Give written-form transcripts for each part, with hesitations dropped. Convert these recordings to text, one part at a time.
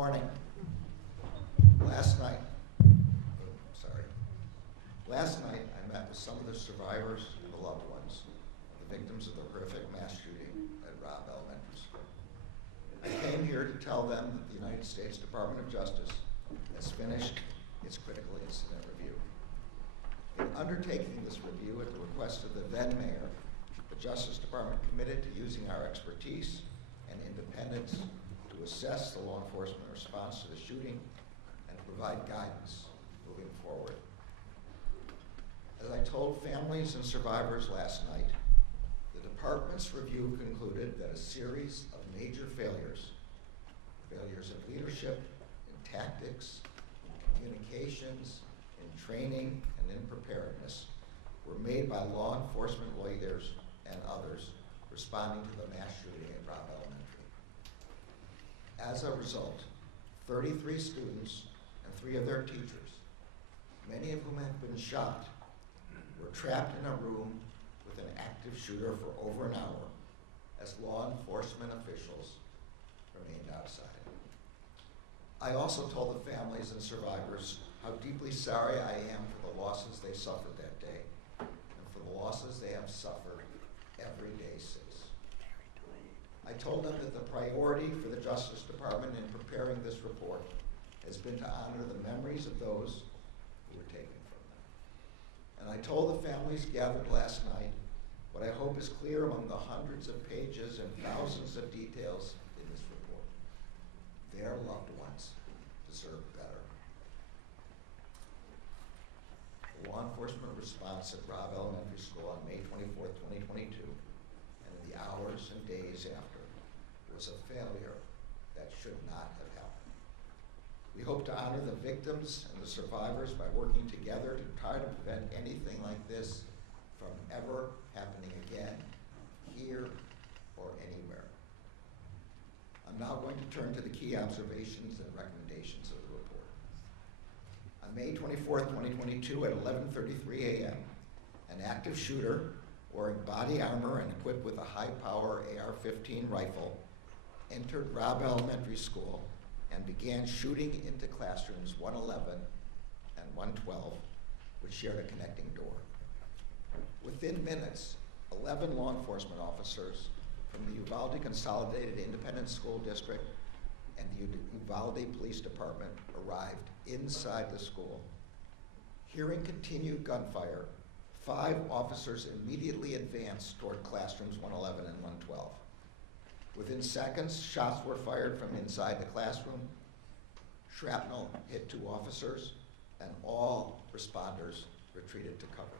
morning. Last night I met with some of the survivors and the loved ones, the victims of the horrific mass shooting at Robb Elementary School. I came here to tell them that the United States Department of Justice has finished its critical incident review. In undertaking this review at the request of the then mayor, the Justice Department committed to using our expertise and independence to assess the law enforcement response to the shooting and to provide guidance moving forward. As I told families and survivors last night, the department's review concluded that a series of major failures of leadership, in tactics, in communications, in training, and in preparedness were made by law enforcement leaders and others responding to the mass shooting at Robb Elementary. As a result, 33 students and 3 of their teachers, many of whom had been shot, were trapped in a room with an active shooter for over an hour as law enforcement officials remained outside. I also told the families and survivors how deeply sorry I am for the losses they suffered that day and for the losses they have suffered every day since. I told them that the priority for the Justice Department in preparing this report has been to honor the memories of those who were taken from them. And I told the families gathered last night what I hope is clear among the hundreds of pages and thousands of details in this report. Their loved ones deserve better. The law enforcement response at Robb Elementary School on May 24th, 2022, and in the hours and days after, was a failure that should not have happened. We hope to honor the victims and the survivors by working together to try to prevent anything like this from ever happening again, here or anywhere. I'm now going to turn to the key observations and recommendations of the report. On May 24th, 2022 at 11:33 a.m., an active shooter wearing body armor and equipped with a high-power AR-15 rifle entered Robb Elementary School and began shooting into classrooms 111 and 112, which shared a connecting door. Within minutes, 11 law enforcement officers from the Uvalde Consolidated Independent School District and the Uvalde Police Department arrived inside the school. Hearing continued gunfire, 5 officers immediately advanced toward classrooms 111 and 112. Within seconds, shots were fired from inside the classroom. Shrapnel hit 2 officers, and all responders retreated to cover.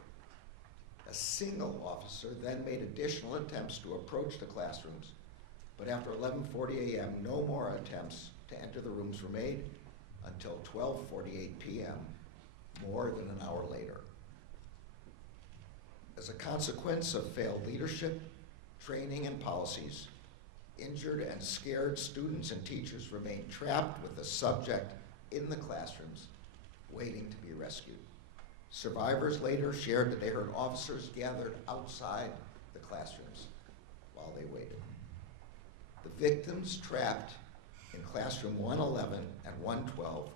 A single officer then made additional attempts to approach the classrooms, but after 11:40 a.m., no more attempts to enter the rooms were made until 12:48 p.m., more than an hour later. As a consequence of failed leadership, training, and policies, injured and scared students and teachers remained trapped with the subject in the classrooms, waiting to be rescued. Survivors later shared that they heard officers gathered outside the classrooms while they waited. The victims trapped in classroom 111 and 112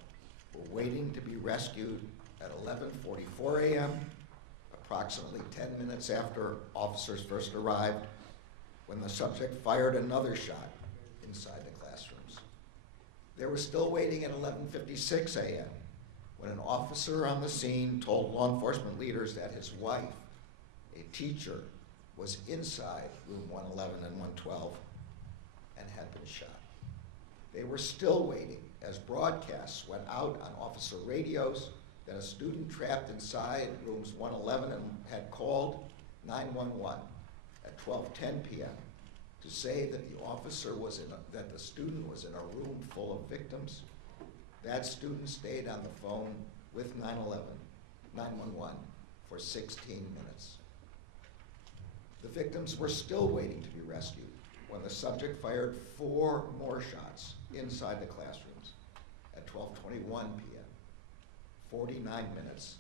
were waiting to be rescued at 11:44 a.m., approximately 10 minutes after officers first arrived, when the subject fired another shot inside the classrooms. They were still waiting at 11:56 a.m. when an officer on the scene told law enforcement leaders that his wife, a teacher, was inside room 111 and 112 and had been shot. They were still waiting as broadcasts went out on officer radios that a student trapped inside rooms 111 and had called 911 at 12:10 p.m. to say that that the student was in a room full of victims. That student stayed on the phone with 911 for 16 minutes. The victims were still waiting to be rescued when the subject fired 4 more shots inside the classrooms at 12:21 p.m., 49 minutes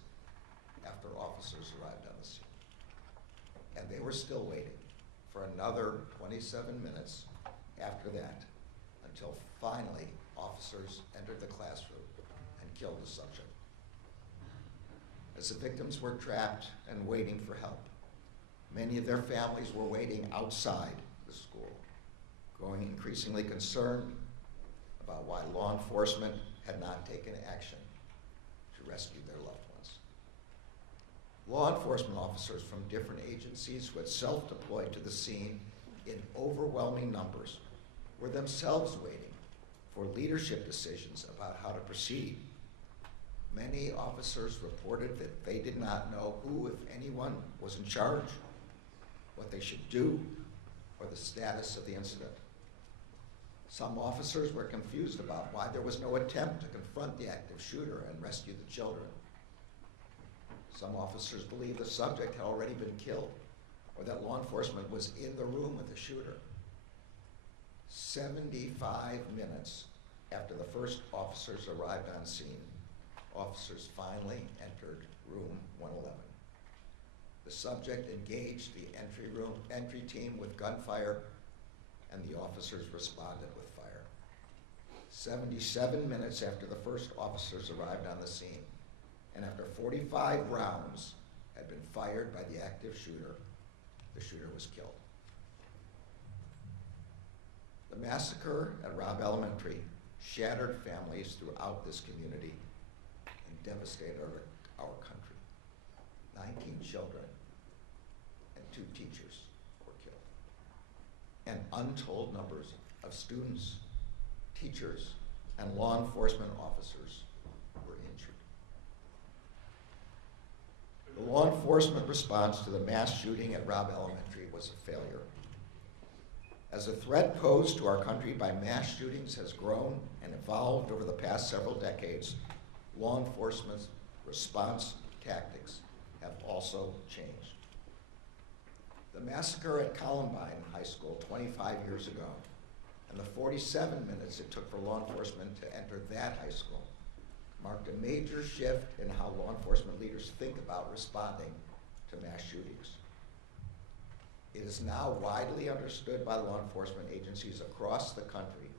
after officers arrived on the scene. And they were still waiting for another 27 minutes after that until finally officers entered the classroom and killed the subject. As the victims were trapped and waiting for help, many of their families were waiting outside the school, growing increasingly concerned about why law enforcement had not taken action to rescue their loved ones. Law enforcement officers from different agencies who had self-deployed to the scene in overwhelming numbers were themselves waiting for leadership decisions about how to proceed. Many officers reported that they did not know who, if anyone, was in charge, what they should do, or the status of the incident. Some officers were confused about why there was no attempt to confront the active shooter and rescue the children. Some officers believed the subject had already been killed, or that law enforcement was in the room with the shooter. 75 minutes after the first officers arrived on scene, officers finally entered room 111. The subject engaged the entry team with gunfire, and the officers responded with fire. 77 minutes after the first officers arrived on the scene, and after 45 rounds had been fired by the active shooter, the shooter was killed. The massacre at Robb Elementary shattered families throughout this community and devastated our country. 19 children and 2 teachers were killed. And untold numbers of students, teachers, and law enforcement officers were injured. The law enforcement response to the mass shooting at Robb Elementary was a failure. As the threat posed to our country by mass shootings has grown and evolved over the past several decades, law enforcement's response tactics have also changed. The massacre at Columbine High School 25 years ago, and the 47 minutes it took for law enforcement to enter that high school, marked a major shift in how law enforcement leaders think about responding to mass shootings. It is now widely understood by law enforcement agencies across the country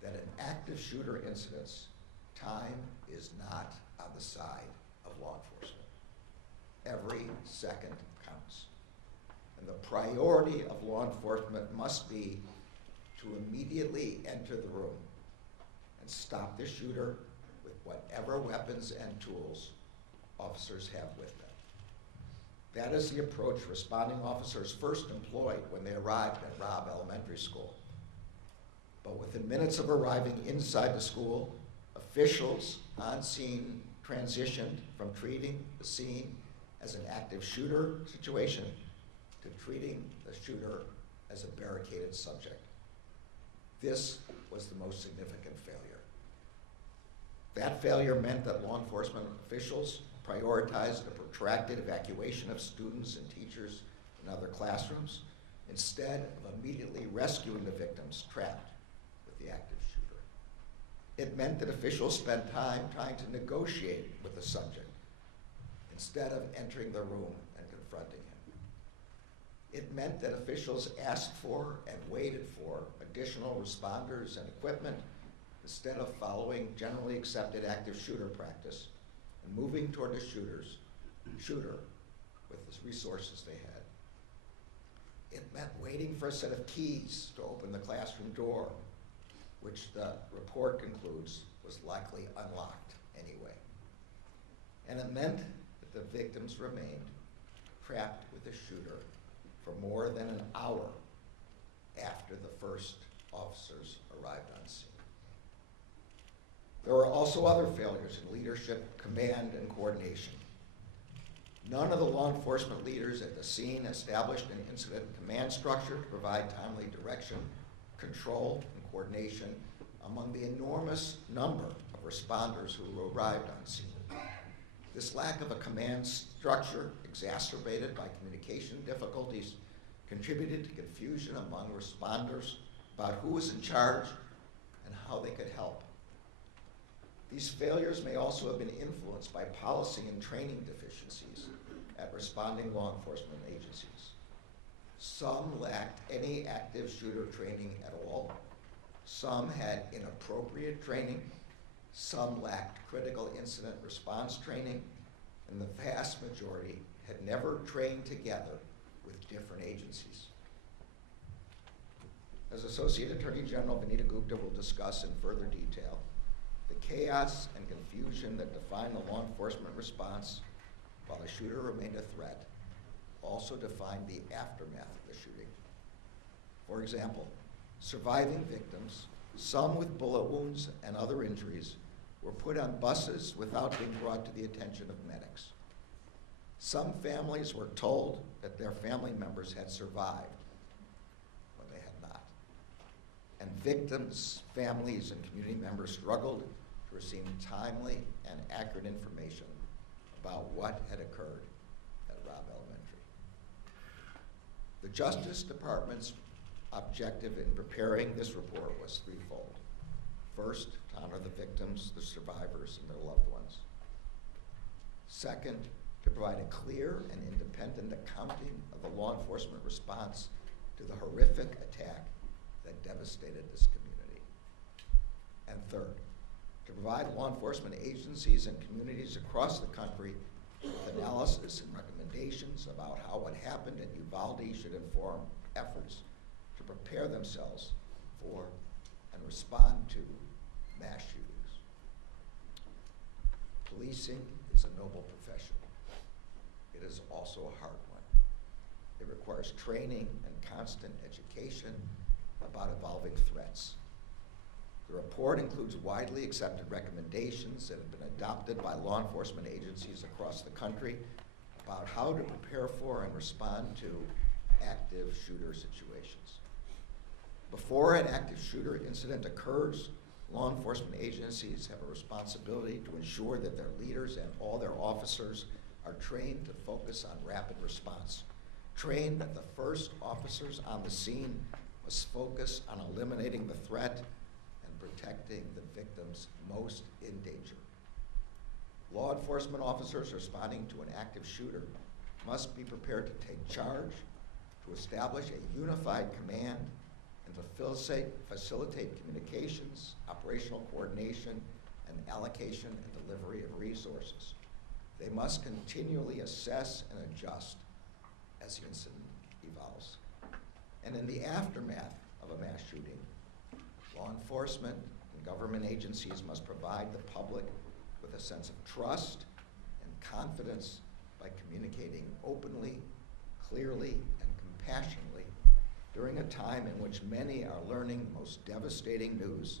that in active shooter incidents, time is not on the side of law enforcement. Every second counts. And the priority of law enforcement must be to immediately enter the room and stop the shooter with whatever weapons and tools officers have with them. That is the approach responding officers first employed when they arrived at Robb Elementary School. But within minutes of arriving inside the school, officials on scene transitioned from treating the scene as an active shooter situation to treating the shooter as a barricaded subject. This was the most significant failure. That failure meant that law enforcement officials prioritized a protracted evacuation of students and teachers in other classrooms instead of immediately rescuing the victims trapped with the active shooter. It meant that officials spent time trying to negotiate with the subject instead of entering the room and confronting him. It meant that officials asked for and waited for additional responders and equipment instead of following generally accepted active shooter practice and moving toward the shooter with the resources they had. It meant waiting for a set of keys to open the classroom door, which the report concludes was likely unlocked anyway. And it meant that the victims remained trapped with the shooter for more than an hour after the first officers arrived on scene. There were also other failures in leadership, command, and coordination. None of the law enforcement leaders at the scene established an incident command structure to provide timely direction, control, and coordination among the enormous number of responders who arrived on scene. This lack of a command structure, exacerbated by communication difficulties, contributed to confusion among responders about who was in charge and how they could help. These failures may also have been influenced by policy and training deficiencies at responding law enforcement agencies. Some lacked any active shooter training at all, Some had inappropriate training, some lacked critical incident response training, and the vast majority had never trained together with different agencies. As Associate Attorney General Vanita Gupta will discuss in further detail, the chaos and confusion that defined the law enforcement response while the shooter remained a threat also defined the aftermath of the shooting. For example, surviving victims, some with bullet wounds and other injuries, were put on buses without being brought to the attention of medics. Some families were told that their family members had survived when they had not. And victims, families, and community members struggled to receive timely and accurate information about what had occurred at Robb Elementary. The Justice Department's objective in preparing this report was threefold. First, to honor the victims, the survivors, and their loved ones. Second, to provide a clear and independent accounting of the law enforcement response to the horrific attack that devastated this community. And third, to provide law enforcement agencies and communities across the country with analysis and recommendations about how what happened at Uvalde should inform efforts to prepare themselves for and respond to mass shootings. Policing is a noble profession. It is also a hard one. It requires training and constant education about evolving threats. The report includes widely accepted recommendations that have been adopted by law enforcement agencies across the country about how to prepare for and respond to active shooter situations. Before an active shooter incident occurs, law enforcement agencies have a responsibility to ensure that their leaders and all their officers are trained to focus on rapid response, trained that the first officers on the scene must focus on eliminating the threat and protecting the victims most in danger. Law enforcement officers responding to an active shooter must be prepared to take charge, to establish a unified command, and to facilitate communications, operational coordination, and allocation and delivery of resources. They must continually assess and adjust as the incident evolves. And in the aftermath of a mass shooting, law enforcement and government agencies must provide the public with a sense of trust and confidence by communicating openly, clearly, and compassionately during a time in which many are learning the most devastating news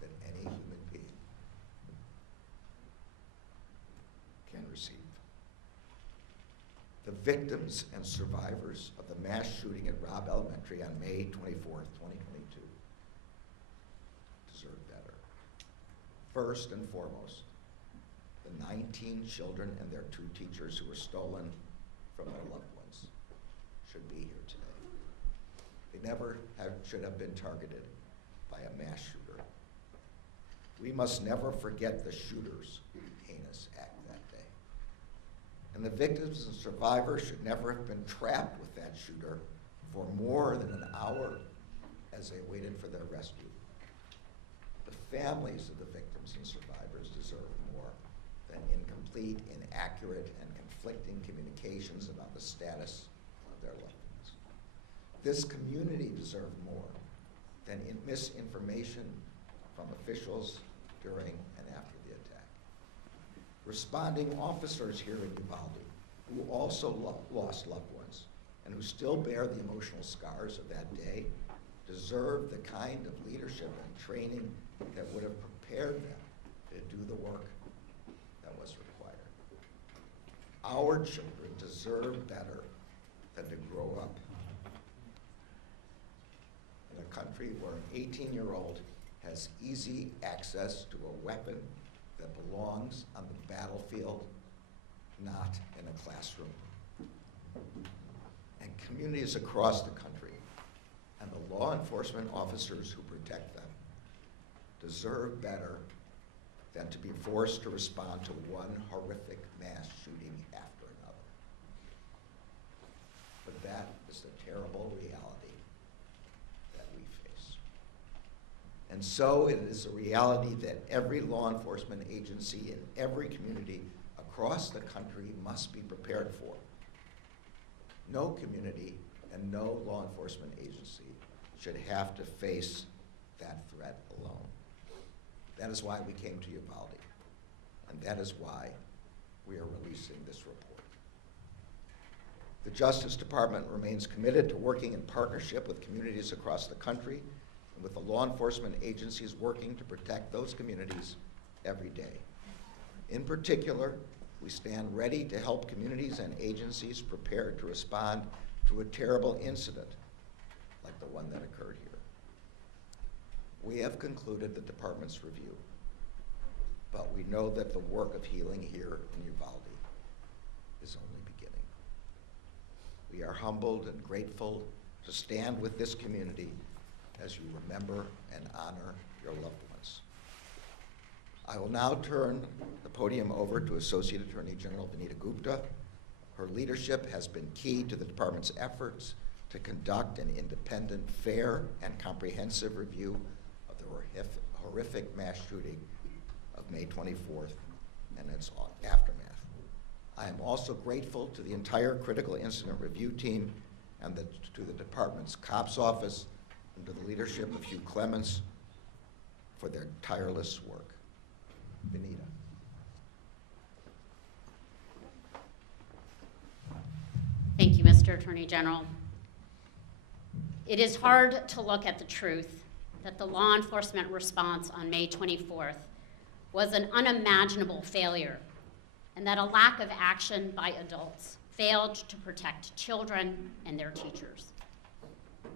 that any human being can receive. The victims and survivors of the mass shooting at Robb Elementary on May 24th, 2022 deserve better. First and foremost, the 19 children and their 2 teachers who were stolen from their loved ones should be here today. They never should have been targeted by a mass shooter. We must never forget the shooter's heinous act that day. And the victims and survivors should never have been trapped with that shooter for more than an hour as they waited for their rescue. The families of the victims and survivors deserve more than incomplete, inaccurate, and conflicting communications about the status of their loved ones. This community deserved more than misinformation from officials during and after the attack. Responding officers here in Uvalde, who also lost loved ones and who still bear the emotional scars of that day, deserve the kind of leadership and training that would have prepared them to do the work that was required. Our children deserve better than to grow up in a country where an 18-year-old has easy access to a weapon that belongs on the battlefield, not in a classroom. And communities across the country and the law enforcement officers who protect them deserve better than to be forced to respond to one horrific mass shooting after another. But that is the terrible reality that we face. And so it is a reality that every law enforcement agency in every community across the country must be prepared for. No community and no law enforcement agency should have to face that threat alone. That is why we came to Uvalde, and that is why we are releasing this report. The Justice Department remains committed to working in partnership with communities across the country and with the law enforcement agencies working to protect those communities every day. In particular, we stand ready to help communities and agencies prepare to respond to a terrible incident like the one that occurred here. We have concluded the department's review, but we know that the work of healing here in Uvalde is only beginning. We are humbled and grateful to stand with this community as you remember and honor your loved ones. I will now turn the podium over to Associate Attorney General Vanita Gupta. Her leadership has been key to the department's efforts to conduct an independent, fair, and comprehensive review of the horrific mass shooting of May 24th and its aftermath. I am also grateful to the entire Critical Incident Review Team and to the department's COPS office and to the leadership of Hugh Clements for their tireless work. Vanita. Thank you, Mr. Attorney General. It is hard to look at the truth that the law enforcement response on May 24th was an unimaginable failure and that a lack of action by adults failed to protect children and their teachers.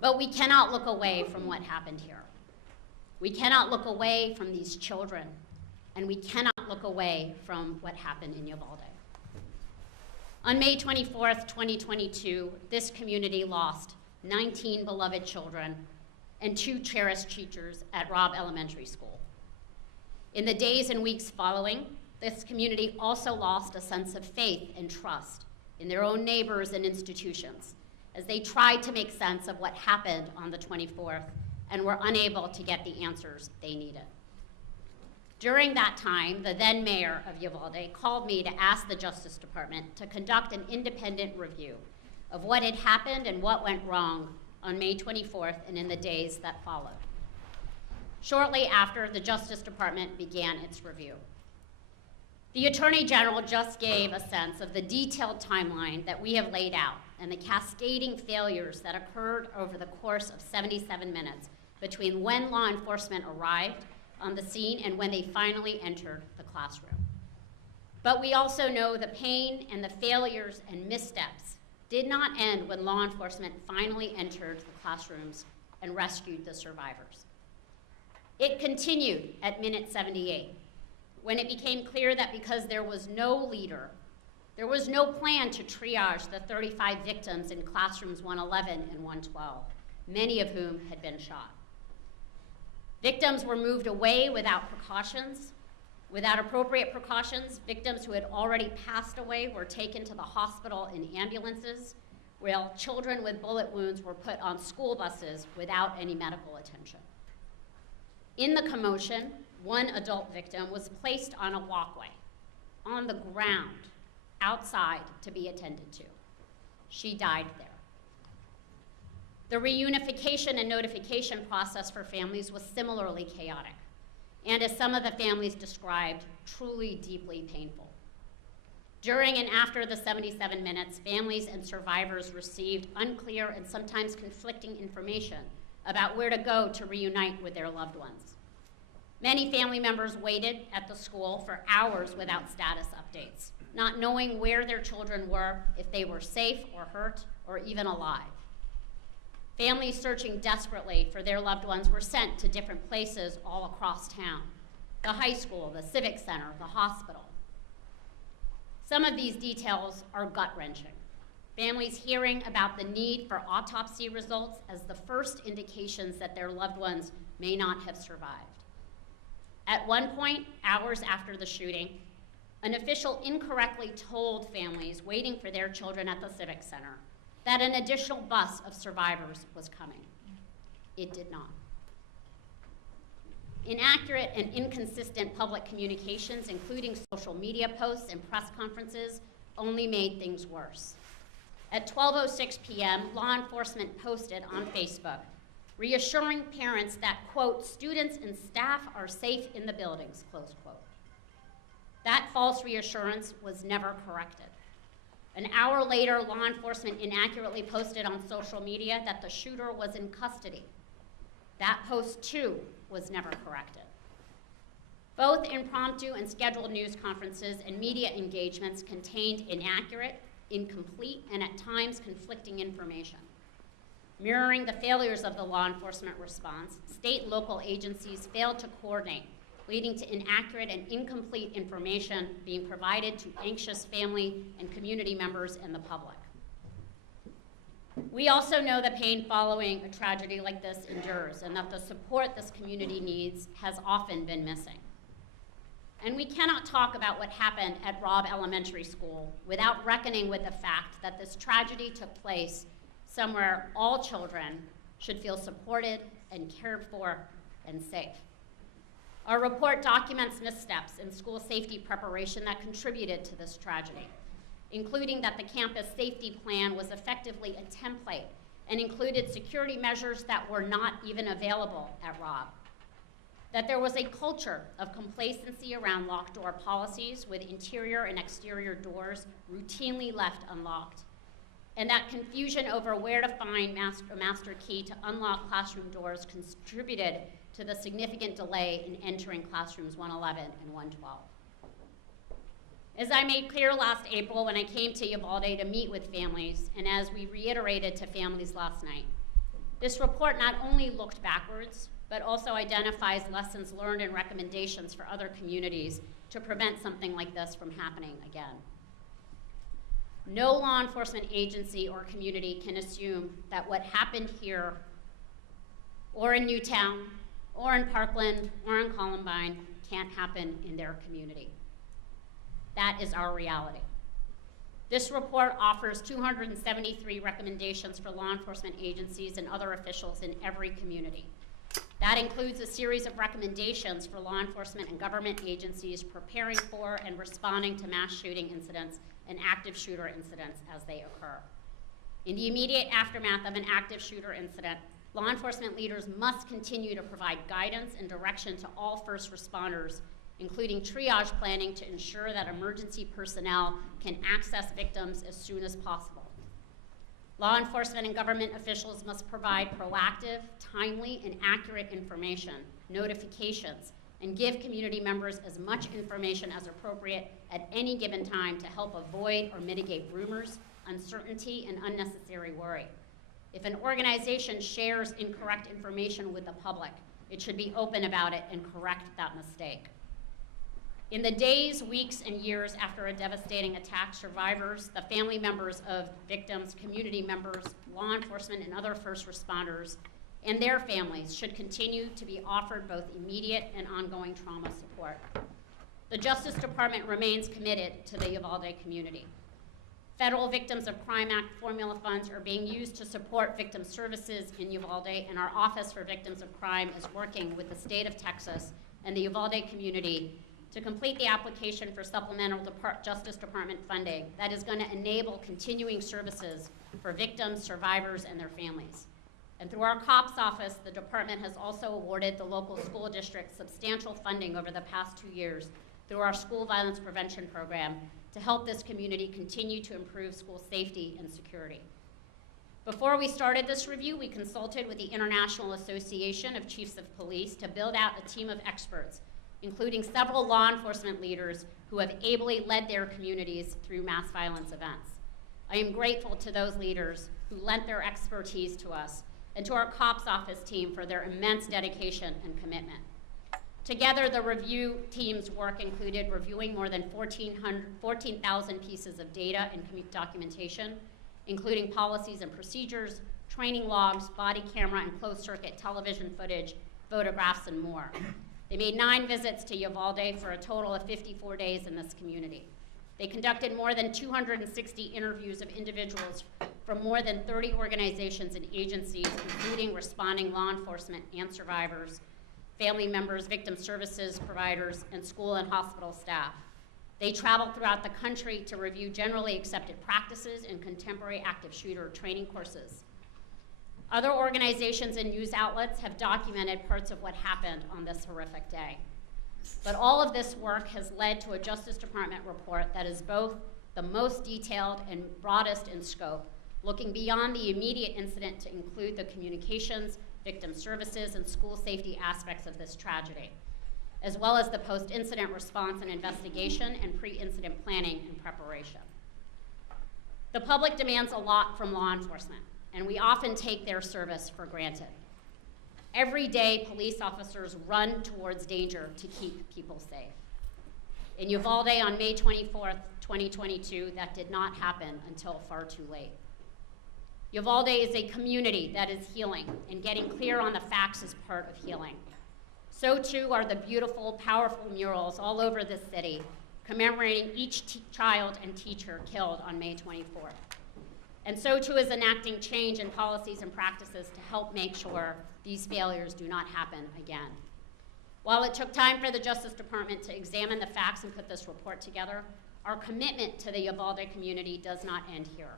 But we cannot look away from what happened here. We cannot look away from these children, and we cannot look away from what happened in Uvalde. On May 24th, 2022, this community lost 19 beloved children and 2 cherished teachers at Robb Elementary School. In the days and weeks following, this community also lost a sense of faith and trust in their own neighbors and institutions as they tried to make sense of what happened on the 24th and were unable to get the answers they needed. During that time, the then mayor of Uvalde called me to ask the Justice Department to conduct an independent review of what had happened and what went wrong on May 24th and in the days that followed. Shortly after, the Justice Department began its review. The Attorney General just gave a sense of the detailed timeline that we have laid out and the cascading failures that occurred over the course of 77 minutes between when law enforcement arrived on the scene and when they finally entered the classroom. But we also know the pain and the failures and missteps did not end when law enforcement finally entered the classrooms and rescued the survivors. It continued at minute 78, when it became clear that because there was no leader, there was no plan to triage the 35 victims in classrooms 111 and 112, many of whom had been shot. Victims were moved away without precautions. Without appropriate precautions, victims who had already passed away were taken to the hospital in ambulances, while children with bullet wounds were put on school buses without any medical attention. In the commotion, one adult victim was placed on a walkway, on the ground, outside to be attended to. She died there. The reunification and notification process for families was similarly chaotic, and as some of the families described, truly deeply painful. During and after the 77 minutes, families and survivors received unclear and sometimes conflicting information about where to go to reunite with their loved ones. Many family members waited at the school for hours without status updates, not knowing where their children were, if they were safe or hurt or even alive. Families searching desperately for their loved ones were sent to different places all across town: the high school, the civic center, the hospital. Some of these details are gut-wrenching. Families hearing about the need for autopsy results as the first indications that their loved ones may not have survived. At one point, hours after the shooting, an official incorrectly told families waiting for their children at the civic center that an additional bus of survivors was coming. It did not. Inaccurate and inconsistent public communications, including social media posts and press conferences, only made things worse. At 12:06 p.m., law enforcement posted on Facebook, reassuring parents that, quote, students and staff are safe in the buildings, close quote. That false reassurance was never corrected. An hour later, law enforcement inaccurately posted on social media that the shooter was in custody. That post, too, was never corrected. Both impromptu and scheduled news conferences and media engagements contained inaccurate, incomplete, and at times conflicting information. Mirroring the failures of the law enforcement response, state and local agencies failed to coordinate, leading to inaccurate and incomplete information being provided to anxious family and community members and the public. We also know the pain following a tragedy like this endures, and that the support this community needs has often been missing. And we cannot talk about what happened at Robb Elementary School without reckoning with the fact that this tragedy took place somewhere all children should feel supported and cared for and safe. Our report documents missteps in school safety preparation that contributed to this tragedy, including that the campus safety plan was effectively a template and included security measures that were not even available at Robb. That there was a culture of complacency around locked door policies with interior and exterior doors routinely left unlocked, and that confusion over where to find a master key to unlock classroom doors contributed to the significant delay in entering classrooms 111 and 112. As I made clear last April when I came to Uvalde to meet with families, and as we reiterated to families last night, this report not only looked backwards, but also identifies lessons learned and recommendations for other communities to prevent something like this from happening again. No law enforcement agency or community can assume that what happened here, or in Newtown, or in Parkland, or in Columbine can't happen in their community. That is our reality. This report offers 273 recommendations for law enforcement agencies and other officials in every community. That includes a series of recommendations for law enforcement and government agencies preparing for and responding to mass shooting incidents and active shooter incidents as they occur. In the immediate aftermath of an active shooter incident, law enforcement leaders must continue to provide guidance and direction to all first responders, including triage planning to ensure that emergency personnel can access victims as soon as possible. Law enforcement and government officials must provide proactive, timely, and accurate information, notifications, and give community members as much information as appropriate at any given time to help avoid or mitigate rumors, uncertainty, and unnecessary worry. If an organization shares incorrect information with the public, it should be open about it and correct that mistake. In the days, weeks, and years after a devastating attack, survivors, the family members of victims, community members, law enforcement, and other first responders, and their families should continue to be offered both immediate and ongoing trauma support. The Justice Department remains committed to the Uvalde community. Federal Victims of Crime Act formula funds are being used to support victim services in Uvalde, and our Office for Victims of Crime is working with the state of Texas and the Uvalde community to complete the application for supplemental Justice Department funding that is going to enable continuing services for victims, survivors, and their families. And through our COPS office, the department has also awarded the local school district substantial funding over the past 2 years through our school violence prevention program to help this community continue to improve school safety and security. Before we started this review, we consulted with the International Association of Chiefs of Police to build out a team of experts, including several law enforcement leaders who have ably led their communities through mass violence events. I am grateful to those leaders who lent their expertise to us and to our COPS office team for their immense dedication and commitment. Together, the review team's work included reviewing more than 14,000 pieces of data and documentation, including policies and procedures, training logs, body camera and closed-circuit television footage, photographs, and more. They made 9 visits to Uvalde for a total of 54 days in this community. They conducted more than 260 interviews of individuals from more than 30 organizations and agencies, including responding law enforcement and survivors, family members, victim services providers, and school and hospital staff. They travel throughout the country to review generally accepted practices and contemporary active shooter training courses. Other organizations and news outlets have documented parts of what happened on this horrific day. But all of this work has led to a Justice Department report that is both the most detailed and broadest in scope, looking beyond the immediate incident to include the communications, victim services, and school safety aspects of this tragedy, as well as the post-incident response and investigation and pre-incident planning and preparation. The public demands a lot from law enforcement, and we often take their service for granted. Every day, police officers run towards danger to keep people safe. In Uvalde on May 24th, 2022, that did not happen until far too late. Uvalde is a community that is healing, and getting clear on the facts is part of healing. So too are the beautiful, powerful murals all over the city commemorating each child and teacher killed on May 24th. And so too is enacting change in policies and practices to help make sure these failures do not happen again. While it took time for the Justice Department to examine the facts and put this report together, our commitment to the Uvalde community does not end here.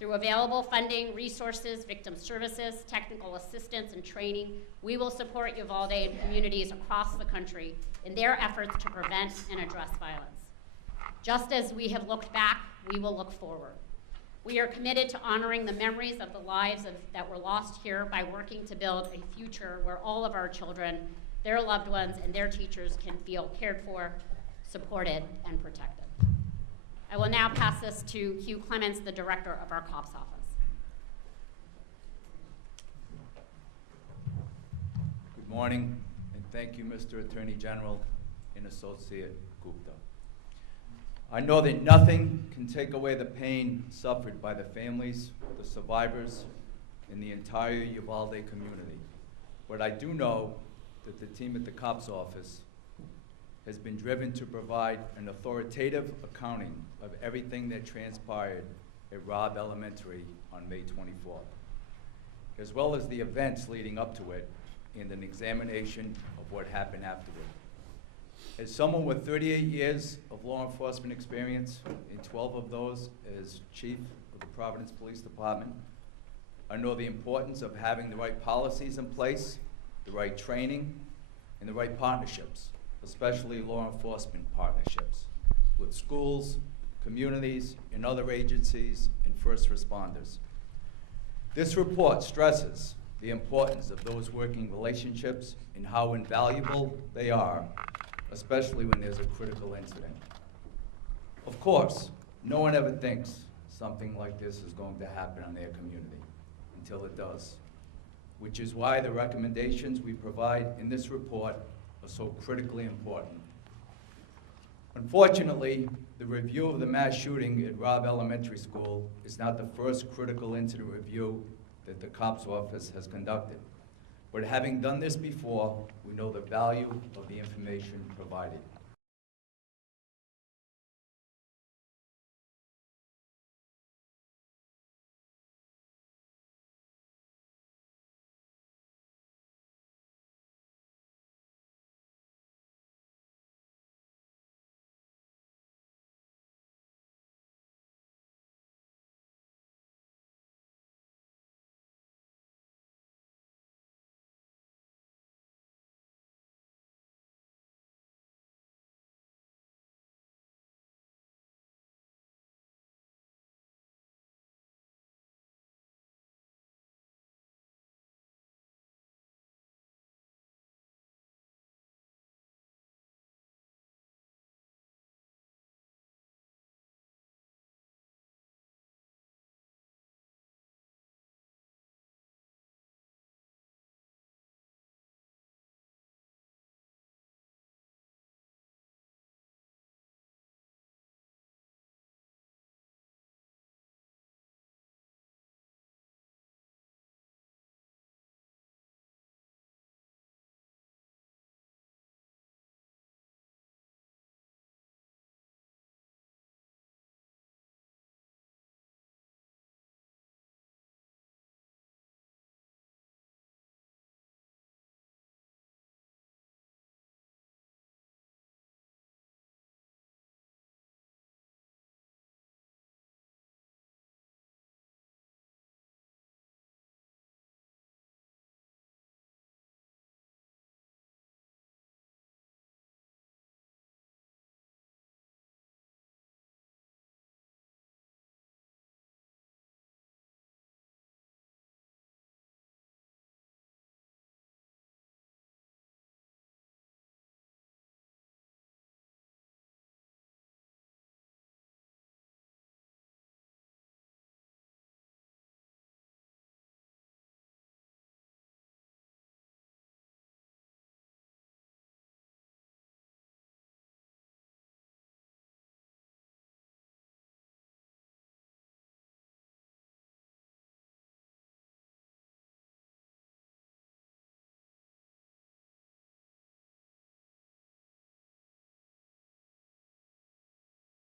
Through available funding, resources, victim services, technical assistance, and training, we will support Uvalde and communities across the country in their efforts to prevent and address violence. Just as we have looked back, we will look forward. We are committed to honoring the memories of the lives that were lost here by working to build a future where all of our children, their loved ones, and their teachers can feel cared for, supported, and protected. I will now pass this to Hugh Clements, the director of our COPS office. Good morning, and thank you, Mr. Attorney General and Associate Gupta. I know that nothing can take away the pain suffered by the families, the survivors, and the entire Uvalde community. But I do know that the team at the COPS office has been driven to provide an authoritative accounting of everything that transpired at Robb Elementary on May 24th, as well as the events leading up to it and an examination of what happened afterward. As someone with 38 years of law enforcement experience, and 12 of those as chief of the Providence Police Department, I know the importance of having the right policies in place, the right training, and the right partnerships, especially law enforcement partnerships with schools, communities, and other agencies and first responders. This report stresses the importance of those working relationships and how invaluable they are, especially when there's a critical incident. Of course, no one ever thinks something like this is going to happen in their community until it does, which is why the recommendations we provide in this report are so critically important. Unfortunately, the review of the mass shooting at Robb Elementary School is not the first critical incident review that the COPS office has conducted. But having done this before, we know the value of the information provided.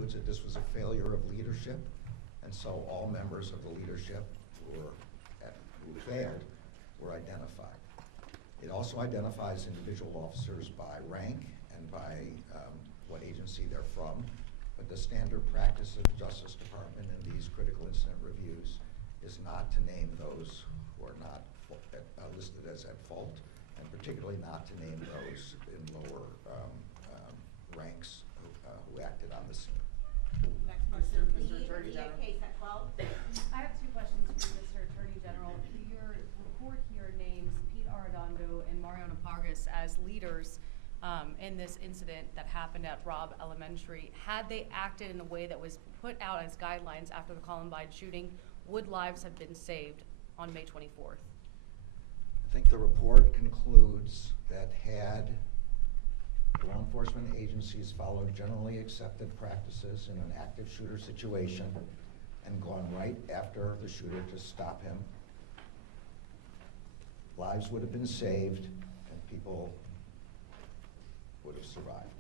concludes that this was a failure of leadership, and so all members of the leadership who failed were identified. It also identifies individual officers by rank and by what agency they're from, but the standard practice of the Justice Department in these critical incident reviews is not to name those who are not listed as at fault, and particularly not to name those in lower ranks who acted on the scene. Next question, Mr. Attorney General. case at 12. I have two questions for you, Mr. Attorney General. Your report here names Pete Arredondo and Mariano Pargas as leaders in this incident that happened at Robb Elementary. Had they acted in a way that was put out as guidelines after the Columbine shooting, would lives have been saved on May 24th? I think the report concludes that had law enforcement agencies followed generally accepted practices in an active shooter situation and gone right after the shooter to stop him, lives would have been saved and people would have survived.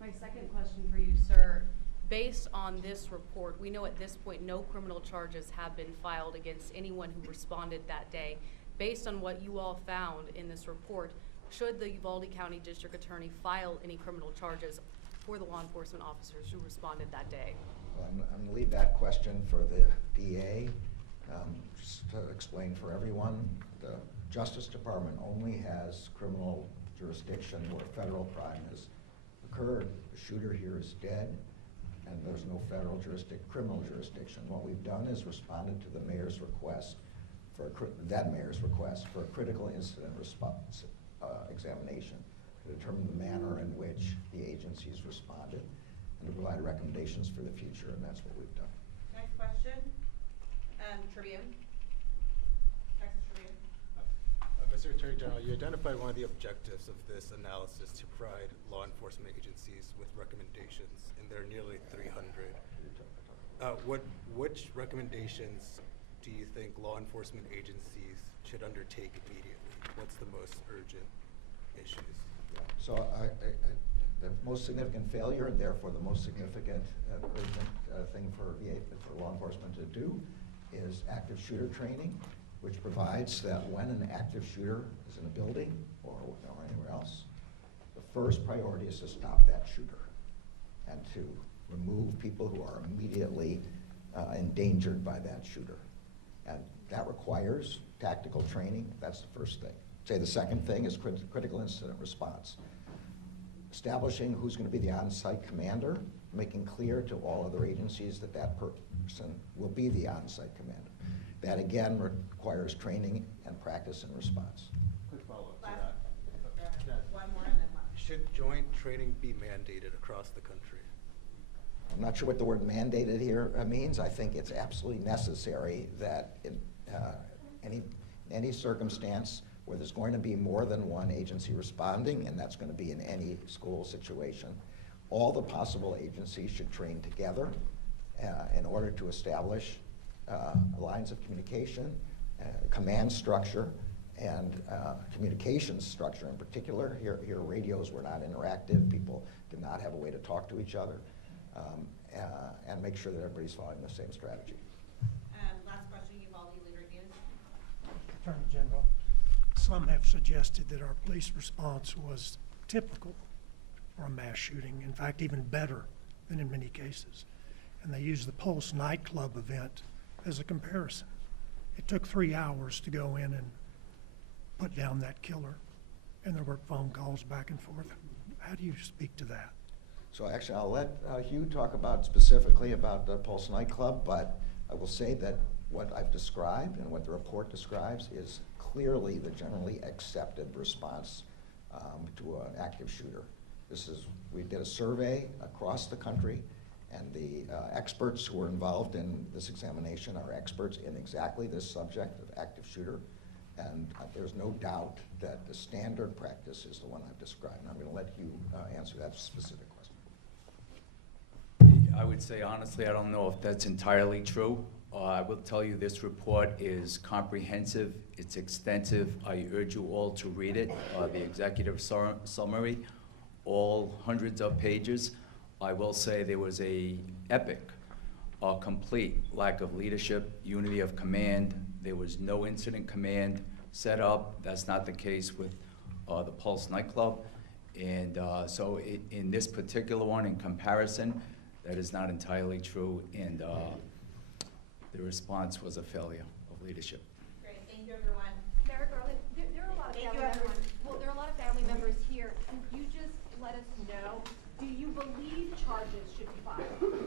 My second question for you, sir. Based on this report, we know at this point no criminal charges have been filed against anyone who responded that day. Based on what you all found in this report, should the Uvalde County District Attorney file any criminal charges for the law enforcement officers who responded that day? Well, I'm going to leave that question for the DA. Just to explain for everyone, the Justice Department only has criminal jurisdiction where federal crime has occurred. The shooter here is dead, and there's no federal criminal jurisdiction. What we've done is responded to the mayor's request, that mayor's request for a critical incident response examination to determine the manner in which the agencies responded and to provide recommendations for the future, and that's what we've done. Next question, Tribune. Texas Tribune. Mr. Attorney General, you identified one of the objectives of this analysis to provide law enforcement agencies with recommendations, and there are nearly 300. Which recommendations do you think law enforcement agencies should undertake immediately? What's the most urgent issues? Yeah. So the most significant failure, and therefore the most significant urgent thing for law enforcement to do, is active shooter training, which provides that when an active shooter is in a building or anywhere else, the first priority is to stop that shooter and to remove people who are immediately endangered by that shooter. And that requires tactical training. That's the first thing. Say the second thing is critical incident response. Establishing who's going to be the on-site commander, making clear to all other agencies that that person will be the on-site commander. That again requires training and practice and response. Quick follow-up to Last, that. one more and then one. Should joint training be mandated across the country? I'm not sure what the word mandated here means. I think it's absolutely necessary that in any circumstance where there's going to be more than one agency responding, and that's going to be in any school situation, all the possible agencies should train together in order to establish lines of communication, command structure, and communications structure in particular. Here radios were not interactive. People did not have a way to talk to each other, and make sure that everybody's following the same strategy. Last question, Uvalde Lead Reviews. Attorney General, some have suggested that our police response was typical for a mass shooting, in fact, even better than in many cases. And they used the Pulse nightclub event as a comparison. It took 3 hours to go in and put down that killer, and there were phone calls back and forth. How do you speak to that? So actually, I'll let Hugh talk specifically about the Pulse nightclub, but I will say that what I've described and what the report describes is clearly the generally accepted response to an active shooter. We did a survey across the country, and the experts who were involved in this examination are experts in exactly this subject of active shooter, and there's no doubt that the standard practice is the one I've described. And I'm going to let Hugh answer that specific question. I would say honestly, I don't know if that's entirely true. I will tell you this report is comprehensive, it's extensive. I urge you all to read it, the executive summary, all hundreds of pages. I will say there was a epic, complete lack of leadership, unity of command. There was no incident command set up. That's not the case with the Pulse nightclub. And so in this particular one, in comparison, that is not entirely true, and the response was a failure of leadership. Great, thank you, everyone. Merrick Garland, there are a lot of Thank you, family members. everyone. Well, there are a lot of family members here. Can you just let us know, do you believe charges should be filed?